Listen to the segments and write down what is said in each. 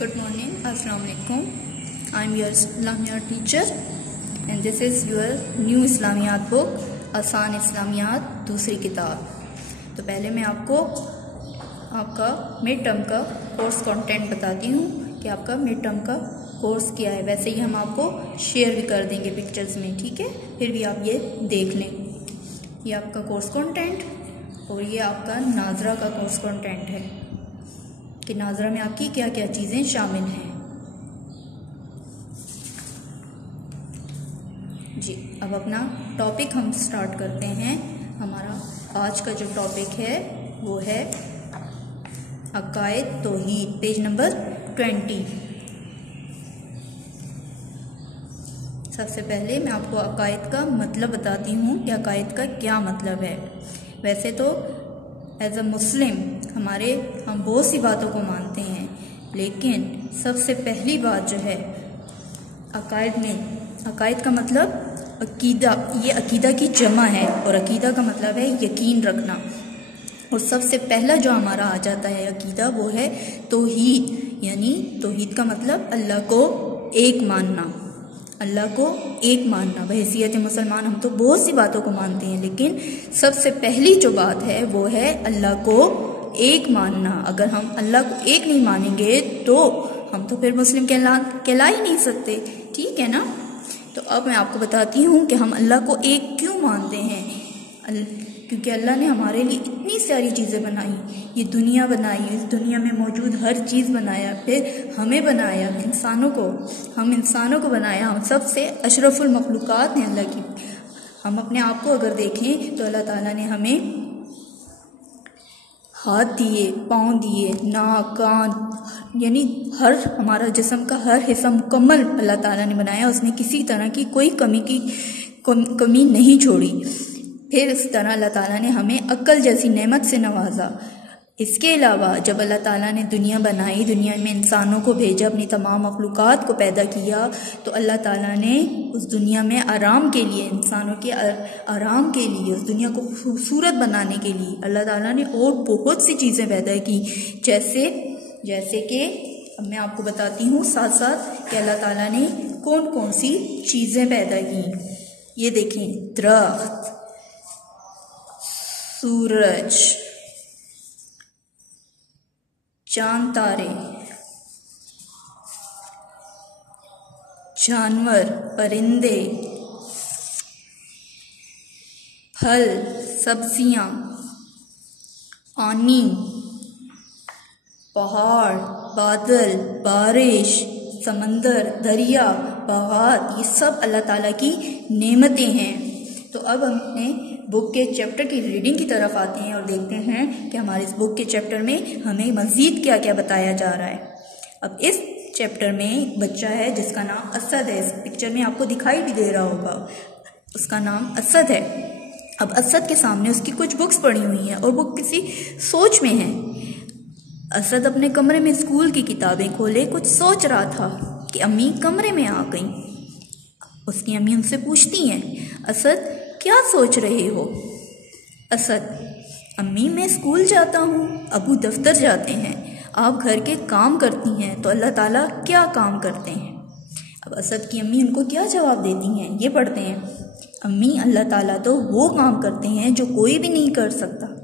Good morning, Assalamu alaikum. I am your Islamiyat teacher and this is your new Islamiyat book, आसान इस्लामियात दूसरी किताब। तो पहले मैं आपका मिड टर्म का कोर्स कंटेंट बताती हूँ कि आपका मिड टर्म का कोर्स क्या है। वैसे ही हम आपको शेयर भी कर देंगे पिक्चर्स में, ठीक है, फिर भी आप ये देख लें। ये आपका कोर्स कंटेंट और ये आपका नाजरा का कोर्स कंटेंट है कि नाजरा में आपकी क्या क्या चीज़ें शामिल हैं। जी, अब अपना टॉपिक हम स्टार्ट करते हैं। हमारा आज का जो टॉपिक है वो है अकायद तौहीद, पेज नंबर 20। सबसे पहले मैं आपको अकायद का मतलब बताती हूँ कि अकायद का क्या मतलब है। वैसे तो एज अ मुस्लिम हम बहुत सी बातों को मानते हैं, लेकिन सबसे पहली बात जो है अकायद का मतलब अकीदा, ये अकीदा की जमा है और अकीदा का मतलब है यकीन रखना। और सबसे पहला जो हमारा आ जाता है अकीदा वो है तौहीद, यानी तौहीद का मतलब अल्लाह को एक मानना। अल्लाह को एक मानना। बहैसियत मुसलमान हम तो बहुत सी बातों को मानते हैं, लेकिन सबसे पहली जो बात है वो है अल्लाह को एक मानना। अगर हम अल्लाह को एक नहीं मानेंगे तो हम तो फिर मुस्लिम कहला ही नहीं सकते, ठीक है ना। तो अब मैं आपको बताती हूँ कि हम अल्लाह को एक क्यों मानते हैं। क्योंकि अल्लाह ने हमारे लिए इतनी सारी चीज़ें बनाई, ये दुनिया बनाई, इस दुनिया में मौजूद हर चीज़ बनाया, फिर हमें बनाया, हम इंसानों को बनाया। हम सबसे अशरफुल मखलूक़ात हैं अल्लाह की। हम अपने आप को अगर देखें तो अल्लाह ताला ने हमें हाथ दिए, पाँव दिए, नाक, कान, यानी हमारा जिस्म का हर हिस्सा मुकम्मल अल्लाह ताला ने बनाया। उसने किसी तरह की कोई कमी नहीं छोड़ी। फिर इस तरह अल्लाह ताला ने हमें अक्ल जैसी नेमत से नवाजा। इसके अलावा जब अल्लाह ताला ने दुनिया बनाई, दुनिया में इंसानों को भेजा, अपनी तमाम मखलूक़ात को पैदा किया, तो अल्लाह ताला ने उस दुनिया में आराम के लिए, इंसानों के आराम के लिए, उस दुनिया को खूबसूरत बनाने के लिए अल्लाह ताला ने और बहुत सी चीज़ें पैदा की। जैसे कि अब मैं आपको बताती हूँ साथ साथ कि अल्लाह ताला ने कौन कौन सी चीज़ें पैदा की। ये देखें, दरख्त, सूरज, चांद, तारे, जानवर, परिंदे, फल, सब्जियां, पानी, पहाड़, बादल, बारिश, समंदर, दरिया, बागात, ये सब अल्लाह ताला की नेमतें हैं। तो अब हम अपने बुक के चैप्टर की रीडिंग की तरफ आते हैं और देखते हैं कि हमारे इस बुक के चैप्टर में हमें मज़ीद क्या क्या बताया जा रहा है। अब इस चैप्टर में एक बच्चा है जिसका नाम असद है। इस पिक्चर में आपको दिखाई भी दे रहा होगा, उसका नाम असद है। अब असद के सामने उसकी कुछ बुक्स पड़ी हुई हैं और वो किसी सोच में है। असद अपने कमरे में स्कूल की किताबें खोले कुछ सोच रहा था कि अम्मी कमरे में आ गई। उसकी अम्मी उनसे पूछती हैं, असद क्या सोच रहे हो? असद, अम्मी मैं स्कूल जाता हूँ, अबू दफ्तर जाते हैं, आप घर के काम करती हैं, तो अल्लाह ताला क्या काम करते हैं? अब असद की अम्मी उनको क्या जवाब देती हैं, ये पढ़ते हैं। अम्मी, अल्लाह ताला तो वो काम करते हैं जो कोई भी नहीं कर सकता।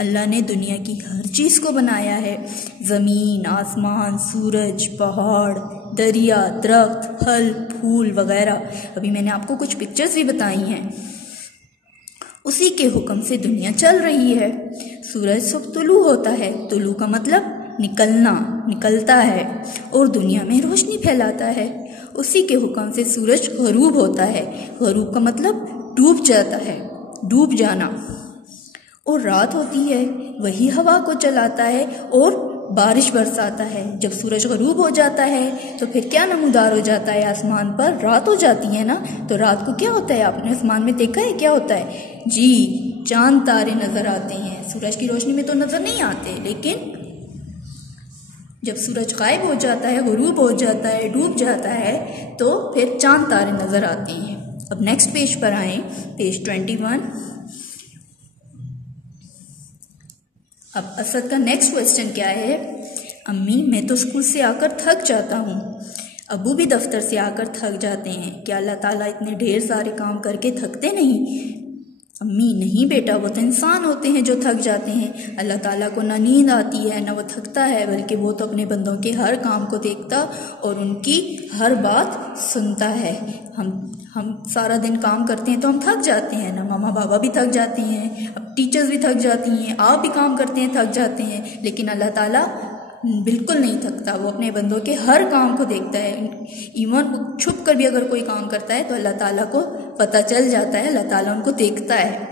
अल्लाह ने दुनिया की हर चीज़ को बनाया है, ज़मीन, आसमान, सूरज, पहाड़, दरिया, दरख्त, फल, फूल वगैरह। अभी मैंने आपको कुछ पिक्चर्स भी बताई हैं। उसी के हुक्म से दुनिया चल रही है। सूरज सुबह तुलू होता है, तुलू का मतलब निकलता है और दुनिया में रोशनी फैलाता है। उसी के हुक्म से सूरज गरूब होता है, गरूब का मतलब डूब जाता है, डूब जाना। और रात होती है, वही हवा को चलाता है और बारिश बरसाता है। जब सूरज गरूब हो जाता है तो फिर क्या नमूदार हो जाता है, आसमान पर रात हो जाती है ना। तो रात को क्या होता है, आपने आसमान में देखा है क्या होता है? जी, चांद तारे नजर आते हैं। सूरज की रोशनी में तो नजर नहीं आते, लेकिन जब सूरज गायब हो जाता है, गरूब हो जाता है, डूब जाता है, तो फिर चांद तारे नजर आते हैं। अब नेक्स्ट पेज पर आए, पेज 21। अब असद का नेक्स्ट क्वेश्चन क्या है? अम्मी मैं तो स्कूल से आकर थक जाता हूँ। अबू भी दफ्तर से आकर थक जाते हैं। क्या अल्लाह ताला इतने ढेर सारे काम करके थकते नहीं? अम्मी नहीं बेटा, वो तो इंसान होते हैं जो थक जाते हैं। अल्लाह ताला को ना नींद आती है ना वो थकता है, बल्कि वो तो अपने बंदों के हर काम को देखता और उनकी हर बात सुनता है। हम सारा दिन काम करते हैं तो हम थक जाते हैं ना, मामा बाबा भी थक जाते हैं, अब टीचर्स भी थक जाती हैं, आप भी काम करते हैं थक जाते हैं, लेकिन अल्लाह ताला बिल्कुल नहीं थकता। वो अपने बंदों के हर काम को देखता है। इवन छुप कर भी अगर कोई काम करता है तो अल्लाह ताला को पता चल जाता है, अल्लाह ताला उनको देखता है।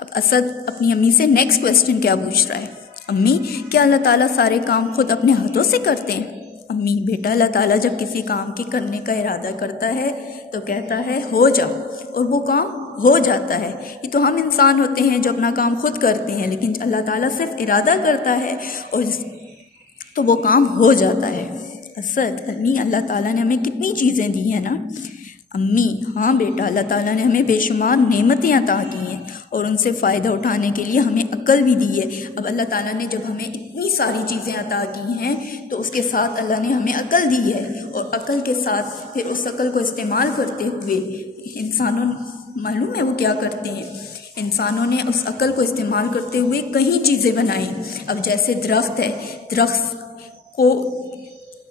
अब असद अपनी अम्मी से नेक्स्ट क्वेश्चन क्या पूछ रहा है? अम्मी क्या अल्लाह ताला सारे काम खुद अपने हाथों से करते हैं? अम्मी बेटा, अल्लाह ताला जब किसी काम के करने का इरादा करता है तो कहता है हो जाओ, और वो काम हो जाता है। ये तो हम इंसान होते हैं जो अपना काम खुद करते हैं, लेकिन अल्लाह ताला सिर्फ इरादा करता है और तो वो काम हो जाता है। असद अम्मी अल्लाह ताला ने हमें कितनी चीज़ें दी हैं ना? अम्मी हाँ बेटा, अल्लाह ताला ने हमें बेशुमार नेमतें अता की हैं और उनसे फ़ायदा उठाने के लिए हमें अक्ल भी दी है। अब अल्लाह ताला ने जब हमें इतनी सारी चीज़ें अता की हैं तो उसके साथ अल्लाह ने हमें अक्ल दी है, और अक्ल के साथ फिर उस अक्ल को इस्तेमाल करते हुए इंसानों, मालूम है वो क्या करते हैं? इंसानों ने उस अक्ल को इस्तेमाल करते हुए कई चीज़ें बनाई। अब जैसे दरख्त है, दरख्त को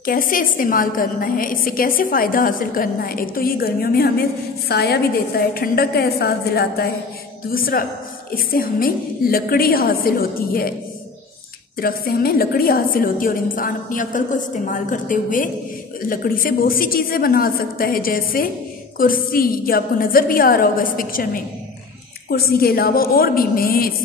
कैसे इस्तेमाल करना है, इससे कैसे फ़ायदा हासिल करना है? एक तो ये गर्मियों में हमें साया भी देता है, ठंडक का एहसास दिलाता है। दूसरा, इससे हमें लकड़ी हासिल होती है, दरख्त से हमें लकड़ी हासिल होती है, और इंसान अपनी अक्ल को इस्तेमाल करते हुए लकड़ी से बहुत सी चीज़ें बना सकता है, जैसे कुर्सी, ये आपको नज़र भी आ रहा होगा इस पिक्चर में। कुर्सी के अलावा और भी मेज़,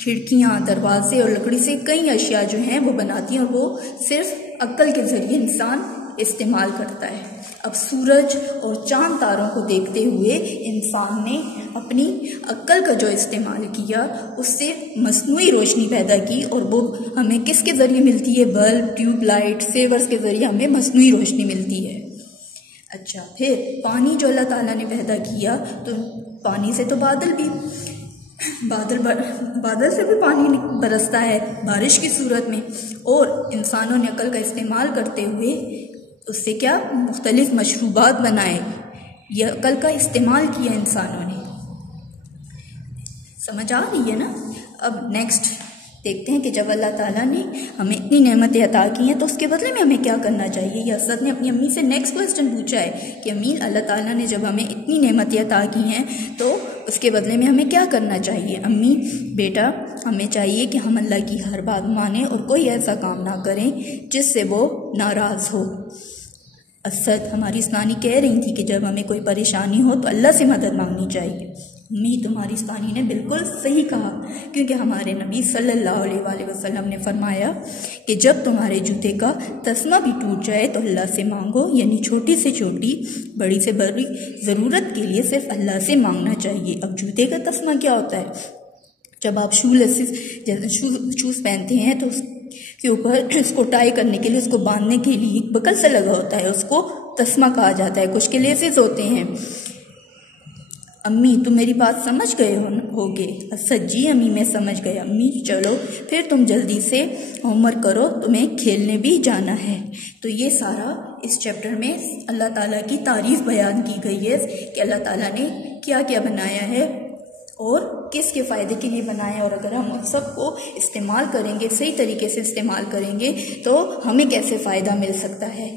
खिड़कियाँ, दरवाजे और लकड़ी से कई अशिया जो हैं वो बनाती हैं, और वो सिर्फ अक्ल के ज़रिए इंसान इस्तेमाल करता है। अब सूरज और चांद तारों को देखते हुए इंसान ने अपनी अक्ल का जो इस्तेमाल किया उससे मसनूई रोशनी पैदा की, और वो हमें किसके ज़रिए मिलती है? बल्ब, ट्यूबलाइट, सेवर्स के ज़रिए हमें मसनूई रोशनी मिलती है। अच्छा, फिर पानी जो अल्लाह ताला ने पैदा किया, तो पानी से तो बादल से भी पानी बरसता है बारिश की सूरत में, और इंसानों ने अक्ल का इस्तेमाल करते हुए उससे क्या मुख्तलिफ मशरूबात बनाए। यह अक्ल का इस्तेमाल किया इंसानों ने। समझ आ रही है ना? अब नेक्स्ट देखते हैं कि जब अल्लाह ताला ने हमें इतनी नेमतें अता की हैं तो उसके बदले में हमें क्या करना चाहिए। ये असद ने अपनी अम्मी से नेक्स्ट क्वेश्चन पूछा है कि अम्मी अल्लाह ताला ने जब हमें इतनी नेमतें अता की हैं तो उसके बदले में हमें क्या करना चाहिए। अम्मी बेटा, हमें चाहिए कि हम अल्लाह की हर बात मानें और कोई ऐसा काम ना करें जिससे वो नाराज़ हो। असद हमारी इस्तानी कह रही थी कि जब हमें कोई परेशानी हो तो अल्लाह से मदद मांगनी चाहिए। अम्मी तुम्हारी इस्तानी ने बिल्कुल सही कहा, क्योंकि हमारे नबी सल्लल्लाहु अलैहि वसल्लम ने फरमाया कि जब तुम्हारे जूते का तस्मा भी टूट जाए तो अल्लाह से मांगो, यानी छोटी से छोटी बड़ी से बड़ी ज़रूरत के लिए सिर्फ अल्लाह से मांगना चाहिए। अब जूते का तस्मा क्या होता है? जब आप शूज़ पहनते हैं तो उसके ऊपर उसको टाई करने के लिए, उसको बांधने के लिए बकल से लगा होता है, उसको तस्मा कहा जाता है। कुछ के लेसेस होते हैं। अम्मी तुम मेरी बात समझ गए होगे? असद जी अम्मी मैं समझ गया। अम्मी चलो फिर तुम जल्दी से होमवर्क करो, तुम्हें खेलने भी जाना है। तो ये सारा इस चैप्टर में अल्लाह ताला की तारीफ़ बयान की गई है कि अल्लाह ताला ने क्या क्या बनाया है और किसके फ़ायदे के लिए बनाया, और अगर हम सबको इस्तेमाल करेंगे, सही तरीके से इस्तेमाल करेंगे तो हमें कैसे फ़ायदा मिल सकता है।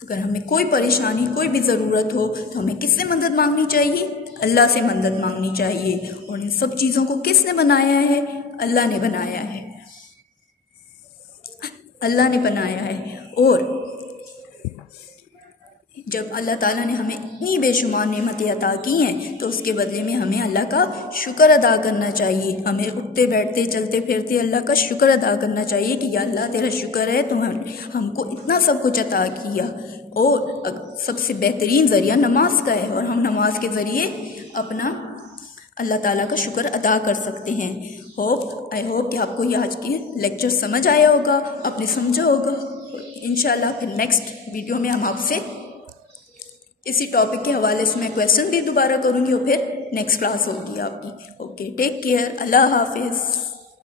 अगर हमें कोई परेशानी, कोई भी ज़रूरत हो तो हमें किससे मदद मांगनी चाहिए? अल्लाह से मदद मांगनी चाहिए। और इन सब चीज़ों को किसने बनाया है? अल्लाह ने बनाया है। अल्लाह ने बनाया है। और जब अल्लाह ताला ने हमें इतनी बेशुमार नेमतें अता की हैं तो उसके बदले में हमें अल्लाह का शुक्र अदा करना चाहिए। हमें उठते बैठते चलते फिरते अल्लाह का शुक्र अदा करना चाहिए कि या अल्लाह तेरा शुक्र है तुमने हमको इतना सब कुछ अता किया। और सबसे बेहतरीन ज़रिया नमाज का है, और हम नमाज के ज़रिए अपना अल्लाह ताला का शुक्र अदा कर सकते हैं। आई होप कि आपको ये आज की लेक्चर समझ आया होगा, आपने समझा होगा। इंशाल्लाह फिर नेक्स्ट वीडियो में हम आपसे इसी टॉपिक के हवाले से मैं क्वेश्चन भी दोबारा करूँगी और फिर नेक्स्ट क्लास होगी आपकी। ओके, टेक केयर, अल्लाह हाफिज़।